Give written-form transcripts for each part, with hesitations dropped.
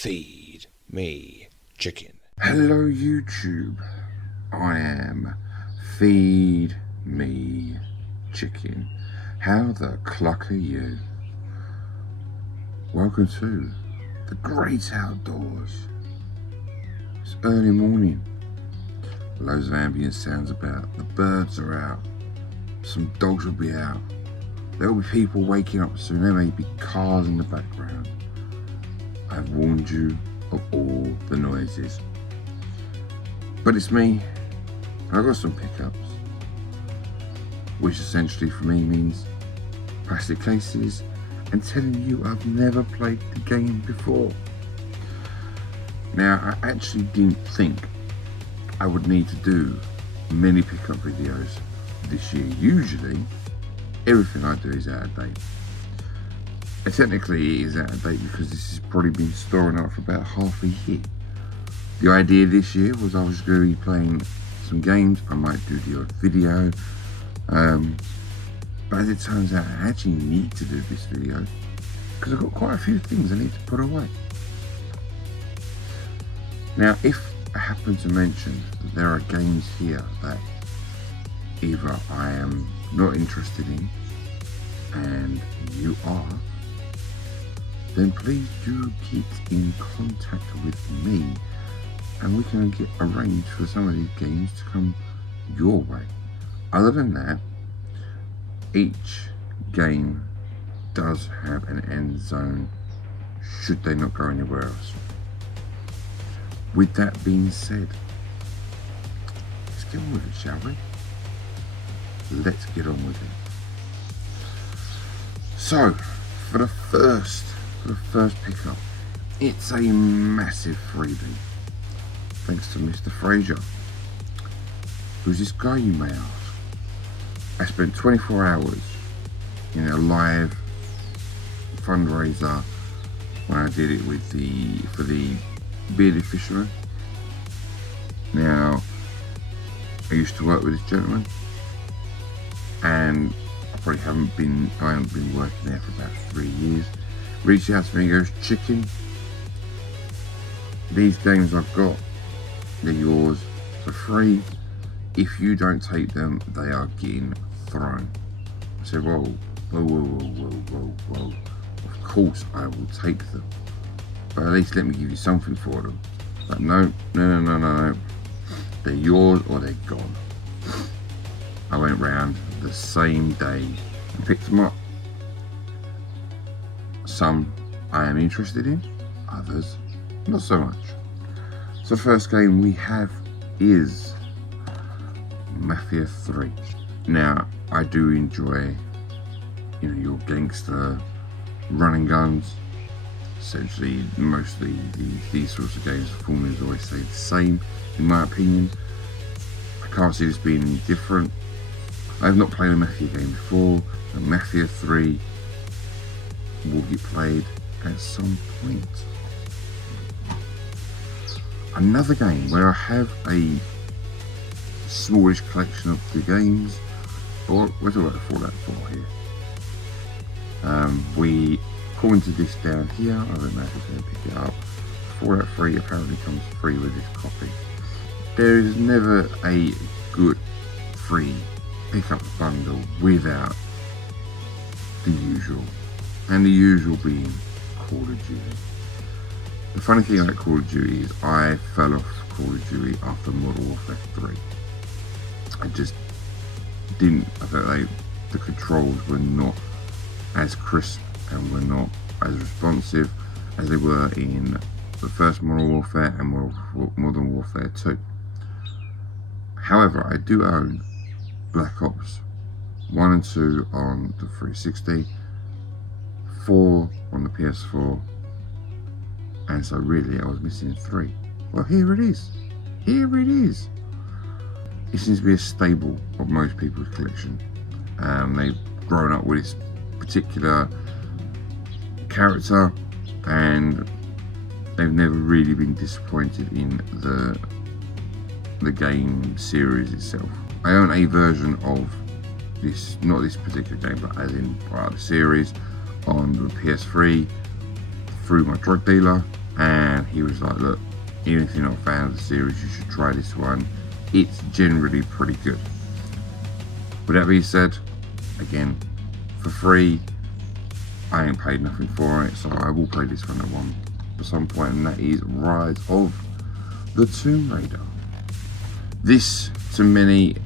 Feed me chicken. Hello YouTube, I am Feed Me Chicken. How the cluck are you? Welcome to the great outdoors. It's early morning, loads of ambient sounds about, the birds are out, some dogs will be out, there will be people waking up soon, there may be cars in the background. I've warned you of all the noises. But it's me, I've got some pickups, which essentially for me means plastic cases and telling you I've never played the game before. Now, I actually didn't think I would need to do many pickup videos this year. Usually, everything I do is out of date. And technically it is out of date because this has probably been storing up for about half a year. The idea this year was I was going to be playing some games, I might do the odd video, but as it turns out I actually need to do this video because I've got quite a few things I need to put away. Now if I happen to mention that there are games here that either I am not interested in and you are, then please do get in contact with me and we can get arranged for some of these games to come your way. Other than that, each game does have an end zone should they not go anywhere else. With that being said, let's get on with it, shall we? Let's get on with it. So, for the first pickup, it's a massive freebie. Thanks to Mr. Fraser. Who's this guy, you may ask? I spent 24 hours in a live fundraiser when I did it with for the Bearded Fisherman. Now, I used to work with this gentleman, and I haven't been working there for about 3 years. Reached out to me and goes, "Chicken, these games I've got, they're yours for free. If you don't take them, they are getting thrown." I said, whoa. Of course I will take them, but at least let me give you something for them. But no. They're yours or they're gone. I went round the same day and picked them up. Some I am interested in, others not so much. So the first game we have is Mafia 3. Now, I do enjoy, your gangster running guns. Essentially, mostly these sorts of games, the formulas always stay the same, in my opinion. I can't see this being any different. I have not played a Mafia game before, and Mafia 3 will get played at some point. Another game where I have a smallish collection of the games, or we're talking about Fallout 4 here. According to this down here, I don't know if it's going to pick it up. Fallout 3 apparently comes free with this copy. There is never a good free pickup bundle without the usual, and the usual being Call of Duty. The funny thing about Call of Duty is I fell off Call of Duty after Modern Warfare 3. I just didn't. I felt like the controls were not as crisp and were not as responsive as they were in the first Modern Warfare and Modern Warfare 2. However, I do own Black Ops 1 and 2 on the 360, 4 on the PS4, and so really I was missing 3. Well, here it is. It seems to be a staple of most people's collection. They've grown up with this particular character and they've never really been disappointed in the game series itself. I own a version of this, not this particular game, but as in the series on the PS3 through my drug dealer, and he was like, look, even if you're not a fan of the series, you should try this one. It's generally pretty good. With that being said, again, for free, I ain't paid nothing for it, so I will play this one at some point, and that is Rise of the Tomb Raider. This, to many,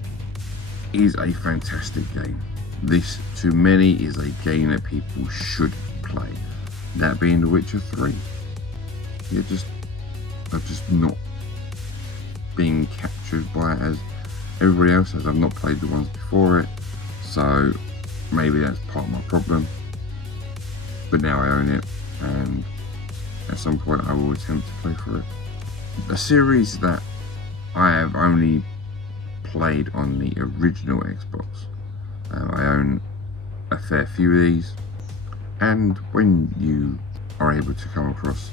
is a fantastic game. This, to many, is a game that people should play. That being The Witcher 3. I'm just not being captured by it as everybody else has. I've not played the ones before it, so maybe that's part of my problem. But now I own it, and at some point I will attempt to play for it. A series that I have only played on the original Xbox. I own a fair few of these, and when you are able to come across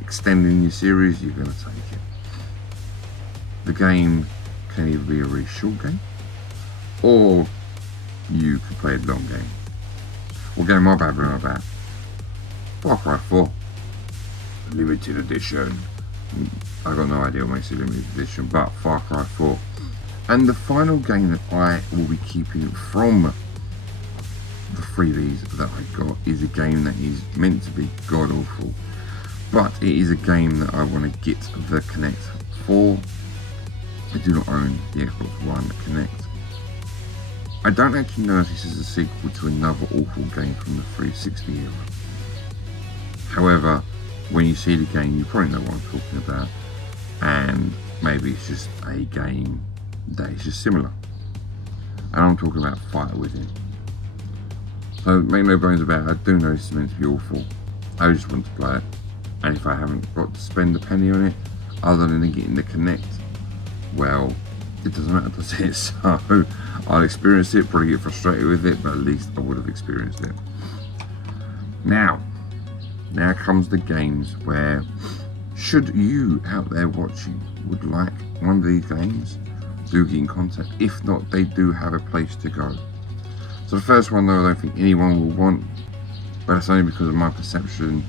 extending your series, you're going to take it. The game can either be a really short game, or you can play a long game. What game am I babbling about? Far Cry 4 Limited Edition. I got no idea what makes it limited edition, but Far Cry 4. And the final game that I will be keeping from the freebies that I got is a game that is meant to be god awful, but it is a game that I want to get the Kinect for. I do not own the Xbox One Kinect. I don't actually know if this is a sequel to another awful game from the 360 era. However, when you see the game, you probably know what I'm talking about, and maybe it's just a game that is just similar. And I'm talking about Fighter Within. So make no bones about it, I do know this is meant to be awful. I just want to play it, and if I haven't got to spend a penny on it, other than getting the Kinect, well, it doesn't matter, does it? So I'll experience it, probably get frustrated with it, but at least I would have experienced it. Now comes the games where, should you out there watching would like one of these games, do get in contact. If not, they do have a place to go. So the first one, though, I don't think anyone will want, but it's only because of my perception,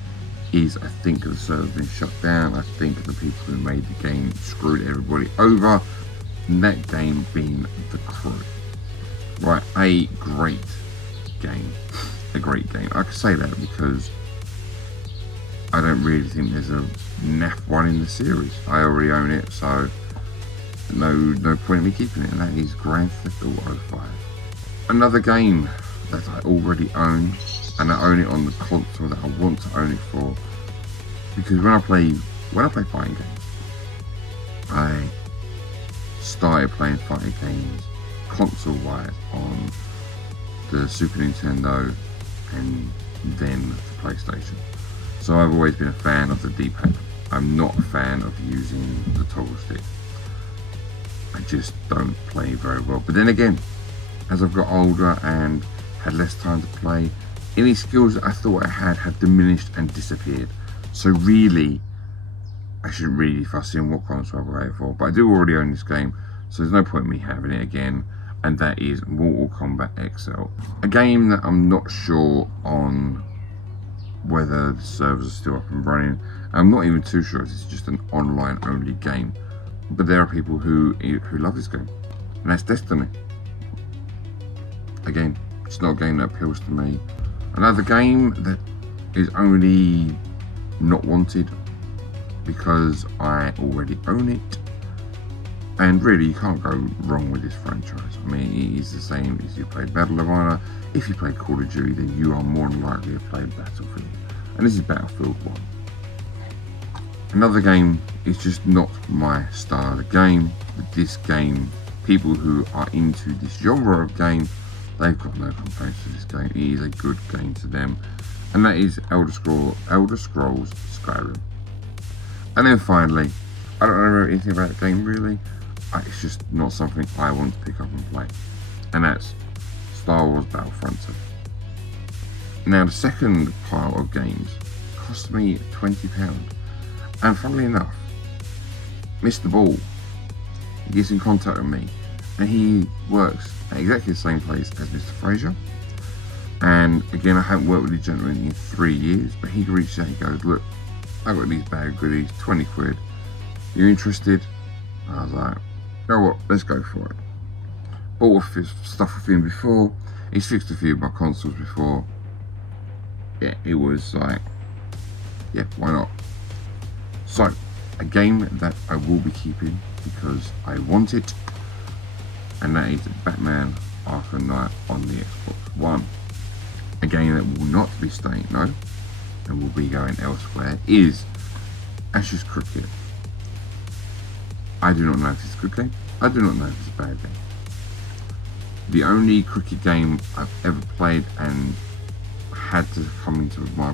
is I think the server's been shut down. I think the people who made the game screwed everybody over, and that game being The Crew. Right, a great game. A great game. I can say that because I don't really think there's a naff one in the series. I already own it, so no point in me keeping it, and that is Grand Theft Auto 5. Another game that I already own, and I own it on the console that I want to own it for, because when I play fighting games, I started playing fighting games console-wise on the Super Nintendo and then the PlayStation. So I've always been a fan of the D-pad. I'm not a fan of using the toggle stick. I just don't play very well. But then again, as I've got older and had less time to play, any skills that I thought I had diminished and disappeared. So really, I shouldn't really be fussy on what console I play it for. But I do already own this game, so there's no point in me having it again. And that is Mortal Kombat XL. A game that I'm not sure on whether the servers are still up and running. I'm not even too sure if it's just an online only game. But there are people who love this game, and that's Destiny. Again, it's not a game that appeals to me. Another game that is only not wanted because I already own it. And really, you can't go wrong with this franchise. I mean, it is the same as you played Medal of Honor. If you play Call of Duty, then you are more than likely to play Battlefield. And this is Battlefield 1. Another game is just not my style of game. But this game, people who are into this genre of game, they've got no complaints with this game. It is a good game to them. And that is Elder Scrolls Skyrim. And then finally, I don't know anything about the game really. It's just not something I want to pick up and play. And that's Star Wars Battlefront 2. Now the second pile of games cost me £20. And funnily enough, Mr. Ball gets in contact with me, and he works at exactly the same place as Mr. Fraser. And again, I haven't worked with the gentleman in 3 years, but he reached out, he goes, look, I got these bag of goodies, 20 quid. You interested? I was like, you know what, let's go for it. Bought stuff with him before. He's fixed a few of my consoles before. Yeah, it was like, yeah, why not? So, a game that I will be keeping because I want it, and that is Batman Arkham Knight on the Xbox One. A game that will not be staying, no, and will be going elsewhere, is Ash's Cricket. I do not know if it's a good game. I do not know if it's a bad game. The only cricket game I've ever played and had to come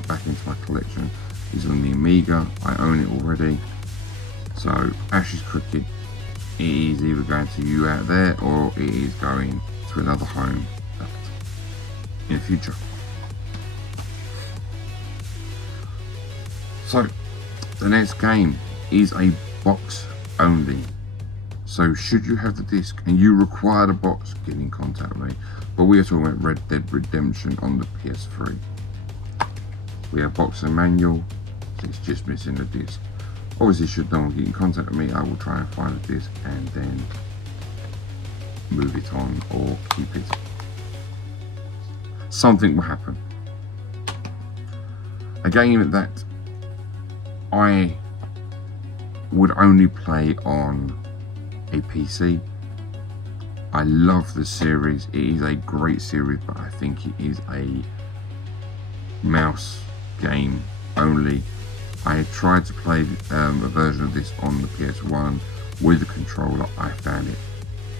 back into my collection is on the Amiga. I own it already. So Ash's Cricket, it is either going to you out there or it is going to another home in the future. So the next game is a box only. So should you have the disc and you require the box, get in contact with me. But we are talking about Red Dead Redemption on the PS3. We have box and manual, so it's just missing the disc. Obviously, should no one get in contact with me, I will try and find the disc and then move it on or keep it. Something will happen. A game that I would only play on a PC. I love the series. It is a great series, but I think it is a mouse game only. I had tried to play a version of this on the PS1 with a controller. I found it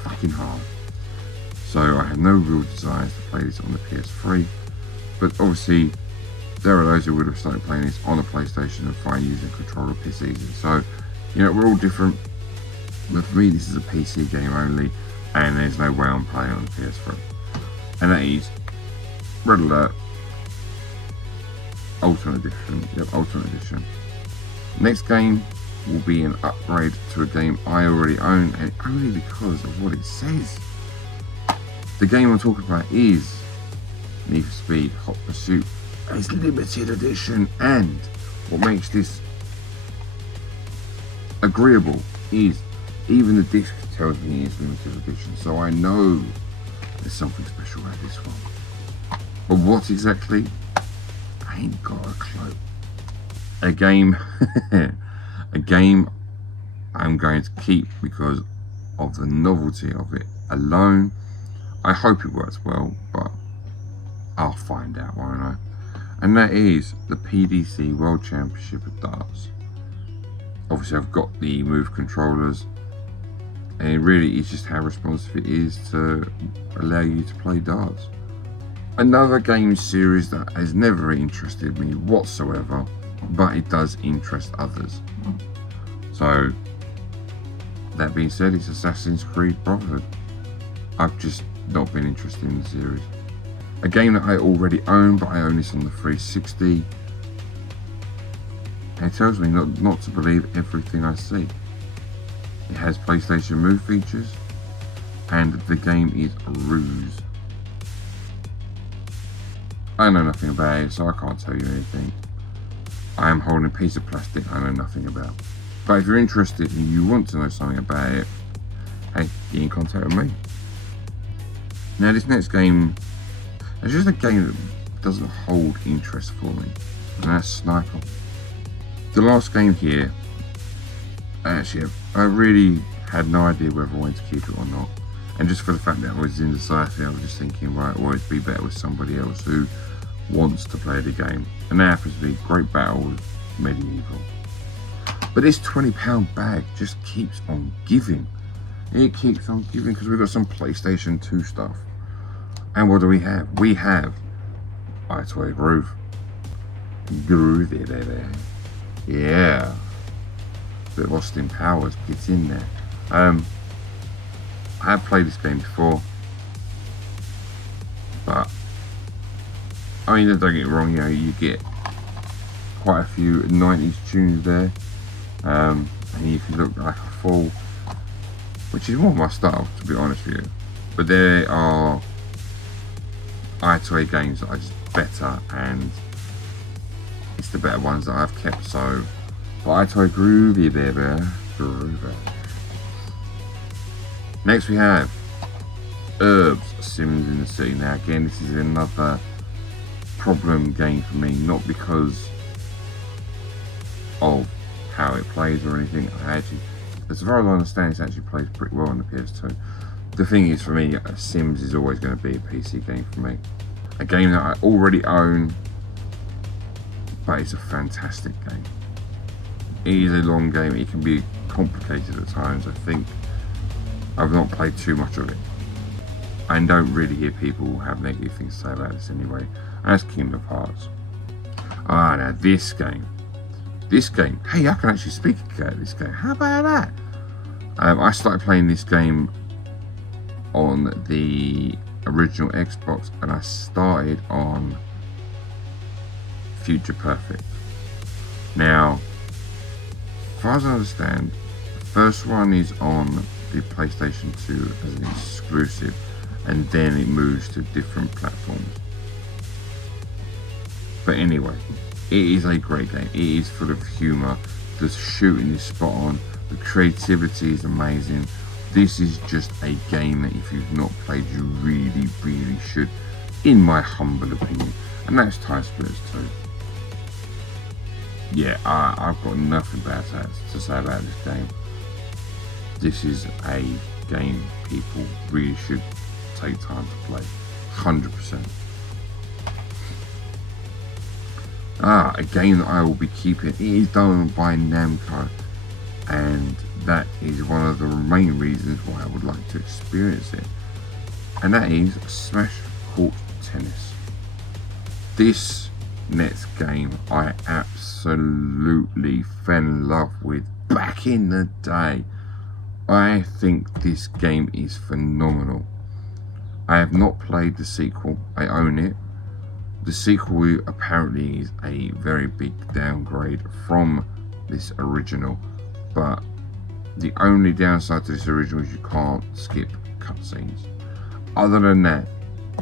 fucking hard. So I had no real desires to play this on the PS3. But obviously, there are those who would have started playing this on a PlayStation and find using a controller piss easy. So, you know, we're all different. But for me, this is a PC game only, and there's no way I'm playing on the PS3. And that is Red Alert Ultimate Edition. Yep, Ultimate Edition. Next game will be an upgrade to a game I already own, and only because of what it says. The game I'm talking about is Need for Speed Hot Pursuit. It's limited edition, and what makes this agreeable is even the disc tells me it's limited edition, so I know there's something special about this one. But what exactly? I ain't got a clue. A game I'm going to keep because of the novelty of it alone. I hope it works well, but I'll find out, won't I? And that is the PDC World Championship of Darts. Obviously I've got the Move controllers, and it really is just how responsive it is to allow you to play darts. Another game series that has never interested me whatsoever, but it does interest others. So, that being said, it's Assassin's Creed Brotherhood. I've just not been interested in the series. A game that I already own, but I own this on the 360. And it tells me not to believe everything I see. It has PlayStation Move features, and the game is Ruse. I know nothing about it, so I can't tell you anything. I am holding a piece of plastic I know nothing about. But if you're interested and you want to know something about it, hey, get in contact with me. Now this next game is just a game that doesn't hold interest for me, and that's Sniper. The last game here, actually, I really had no idea whether I wanted to keep it or not. And just for the fact that I was in the society, I was just thinking, right, well, it'd be better with somebody else who wants to play the game. And that happens to be Great Battle with Medieval. But this £20 bag just keeps on giving. It keeps on giving because we've got some PlayStation 2 stuff. And what do we have? We have Itoy Groove. Groovy there. Yeah. Bit of Austin Powers gets in there. I have played this game before, but I mean, don't get me wrong, you know, you get quite a few 90s tunes there, and you can look like a fool, which is more my style, to be honest with you. But there are Itoy games that are just better, and it's the better ones that I've kept, so But I told groovy, baby. Groovy. Next we have Herbs Sims in the City. Now again, this is another problem game for me, not because of how it plays or anything. As far as I understand, it actually plays pretty well on the PS2. The thing is, for me, Sims is always going to be a PC game for me. A game that I already own, but it's a fantastic game. It is a long game. It can be complicated at times. I think I've not played too much of it. I don't really hear people have negative things to say about this anyway. As Kingdom Hearts. Now this game. Hey, I can actually speak about this game. How about that? I started playing this game on the original Xbox, and I started on Future Perfect. Now, as far as I understand, the first one is on the PlayStation 2 as an exclusive, and then it moves to different platforms. But anyway, it is a great game. It is full of humour. The shooting is spot on. The creativity is amazing. This is just a game that if you've not played, you really, really should, in my humble opinion. And that's Time Splitters 2. Yeah, I've got nothing bad to say about this game. This is a game people really should take time to play. 100%. A game that I will be keeping. It is done by Namco, and that is one of the main reasons why I would like to experience it. And that is Smash Court Tennis. This next game I absolutely fell in love with back in the day. I think this game is phenomenal. I have not played the sequel. I own it. The sequel apparently is a very big downgrade from this original, but the only downside to this original is you can't skip cutscenes. Other than that,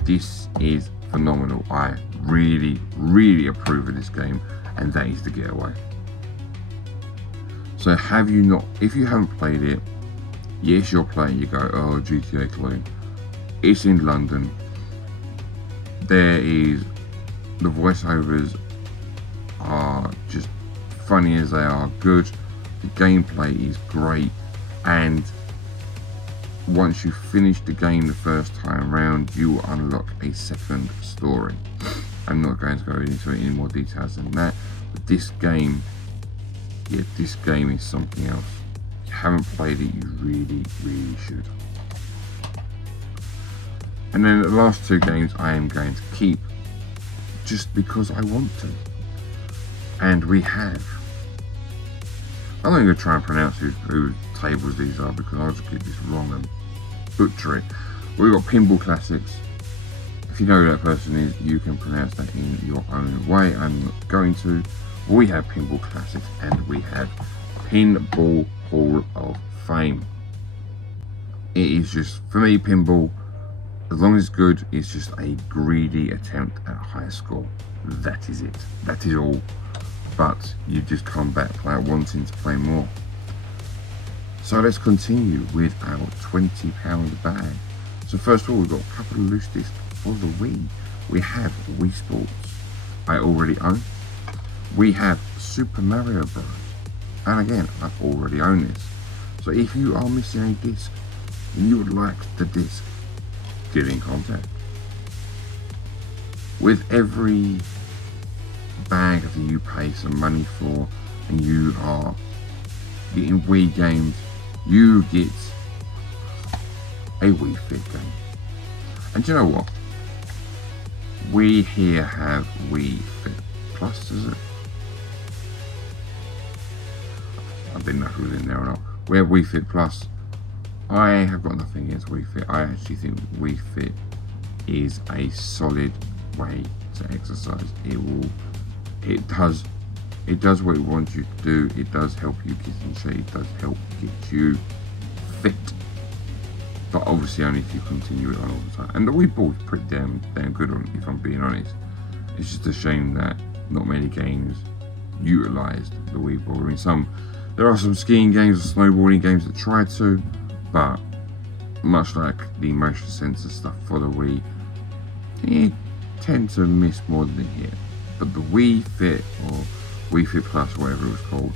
this is phenomenal. I really, really approve of this game, and that is The Getaway. So if you haven't played it, yes, you're playing, you go, oh, GTA clone. It's in London. The voiceovers are just funny as they are good. The gameplay is great, and once you finish the game the first time around, you will unlock a second story. I'm not going to go into any more details than that, but this game is something else. If you haven't played it, you really, really should. And then the last two games I am going to keep just because I want to. And we have, I'm not going to try and pronounce whose tables these are, because I'll just get this wrong and butcher it. We've got Pinball Classics. If you know who that person is, you can pronounce that in your own way. I'm not going to. We have Pinball Classics, and we have Pinball Hall of Fame. It is just, for me, pinball, as long as it's good, it's just a greedy attempt at high score. That is it. That is all. But you just come back wanting to play more. So let's continue with our £20 bag. So first of all, we've got a couple of loose discs for the Wii. We have Wii Sports, I already own. We have Super Mario Bros. And again, I've already owned this. So if you are missing a disc and you would like the disc, get in contact. With every bag that you pay some money for and you are getting Wii games, you get a Wii Fit game. And do you know what? We here have Wii Fit Plus, is it? I didn't know if it was in there or not. We have Wii Fit Plus. I have got nothing against Wii Fit. I actually think Wii Fit is a solid way to exercise. It does what it wants you to do. It does help you get in shape. It does help get you fit. But obviously only if you continue it on all the time. And the Wii ball is pretty damn good on it, if I'm being honest. It's just a shame that not many games utilised the Wii board. I mean, there are some skiing games or snowboarding games that try to, but much like the motion sensor stuff for the Wii, they tend to miss more than they hit. But the Wii Fit, or Wii Fit Plus, whatever it was called,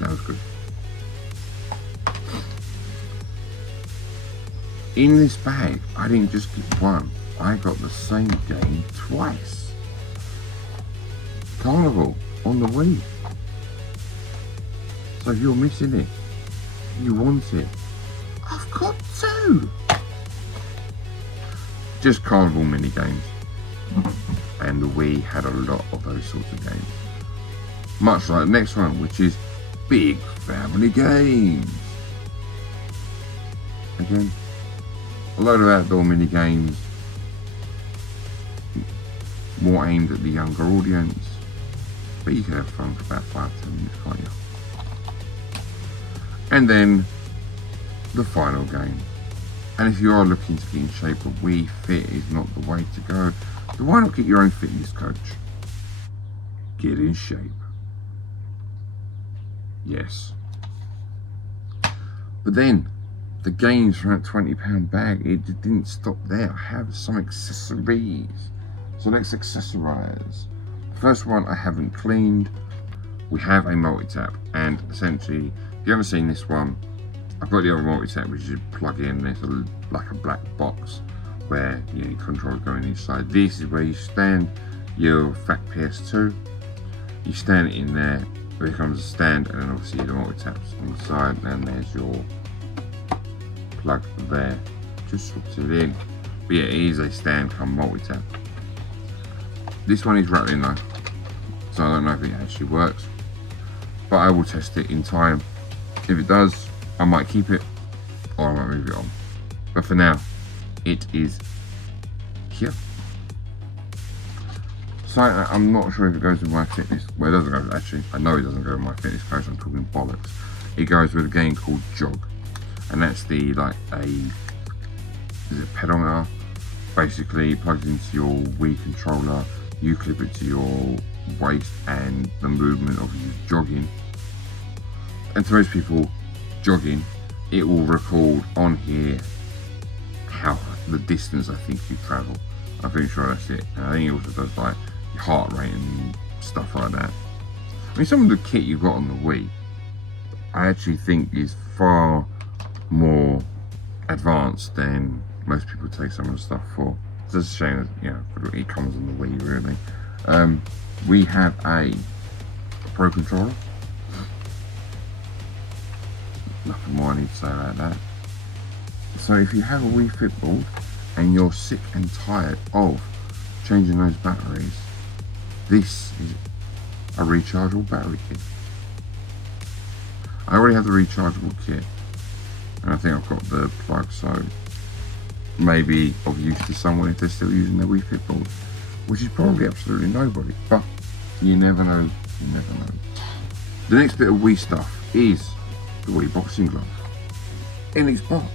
that was good. In this bag, I didn't just get one, I got the same game twice. Carnival on the Wii. So if you're missing it, you want it, I've got two. Just Carnival mini games. And the Wii had a lot of those sorts of games. Much like the next one, which is Big Family Games. Again, a load of outdoor mini games, more aimed at the younger audience, but you can have fun for about 5-10 minutes, can't you? And then the final game. And if you are looking to get in shape, a Wii Fit is not the way to go. So why not get your own fitness coach? Get in shape. Yes. But then, the games from that £20 bag, it didn't stop there. I have some accessories. So let's accessorize. The first one I haven't cleaned. We have a multi-tap, and essentially, if you haven't seen this one, I've got the other multi-tap which you plug in. There's like a black box where your controls go in each side. This is where you stand your fat PS2. You stand it in there. There comes a stand, and then obviously the multi-taps on the side, and there's your plug there. Just swaps it in. But yeah, it is a stand come multi-tap. This one is rattling though, so I don't know if it actually works, but I will test it in time. If it does, I might keep it, or I might move it on. But for now, it is here. So I'm not sure if it goes with my fitness. Well, it doesn't go, actually. I know it doesn't go with my fitness coach. I'm talking bollocks. It goes with a game called Jog, and that's the is it pedometer? Basically, it plugs into your Wii controller. You clip it to your waist, and the movement of you jogging. And to most people, jogging, it will record on here how the distance I think you travel. I'm pretty sure that's it. And I think it also does like your heart rate and stuff like that. I mean, some of the kit you've got on the Wii, I actually think is far more advanced than most people take some of the stuff for. It's just a shame that, you know, it comes on the Wii really. We have a Pro controller. Nothing more I need to say about that. So if you have a Wii Fit board and you're sick and tired of changing those batteries, this is a rechargeable battery kit. I already have the rechargeable kit, and I think I've got the plug, so maybe of use to someone if they're still using their Wii Fit board, which is probably absolutely nobody, but you never know, you never know. The next bit of Wii stuff is the Wii boxing glove in its box.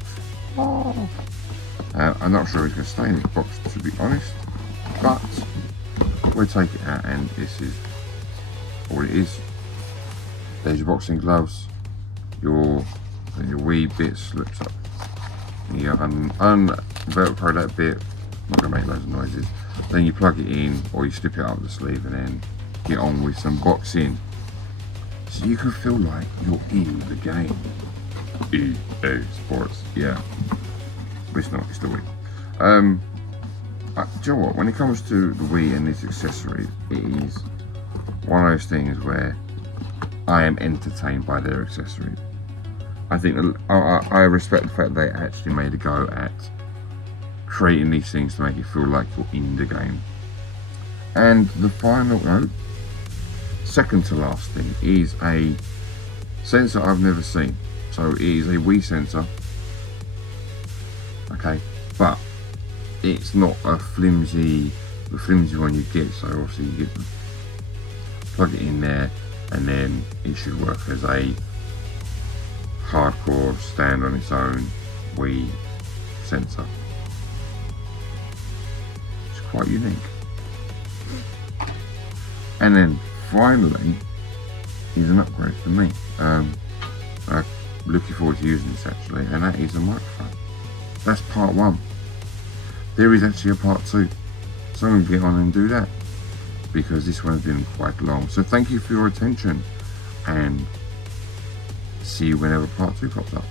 Oh. I'm not sure it's going to stay in its box, to be honest, but we'll take it out, and this is all it is. There's your boxing gloves. Your Wii bit slips up. You un-velcro that bit. Not going to make loads of noises. Then you plug it in, or you slip it up the sleeve, and then get on with some boxing. So you can feel like you're in the game. EA Sports, yeah. But it's not, it's the Wii. Do you know what? When it comes to the Wii and its accessories, it is one of those things where I am entertained by their accessories. I think I respect the fact they actually made a go at creating these things to make it feel like you're in the game. And the final, no, second to last thing is a sensor I've never seen. So it is a Wii sensor, okay, but it's not the flimsy one you get. So obviously you get plug it in there, and then it should work as a hardcore stand on its own Wii sensor. It's quite unique. And then finally is an upgrade for me. I'm looking forward to using this actually, and that is a microphone. That's part 1. There is actually a part 2, so I'm going to get on and do that because this one has been quite long. So thank you for your attention, and see you whenever part 2 pops up.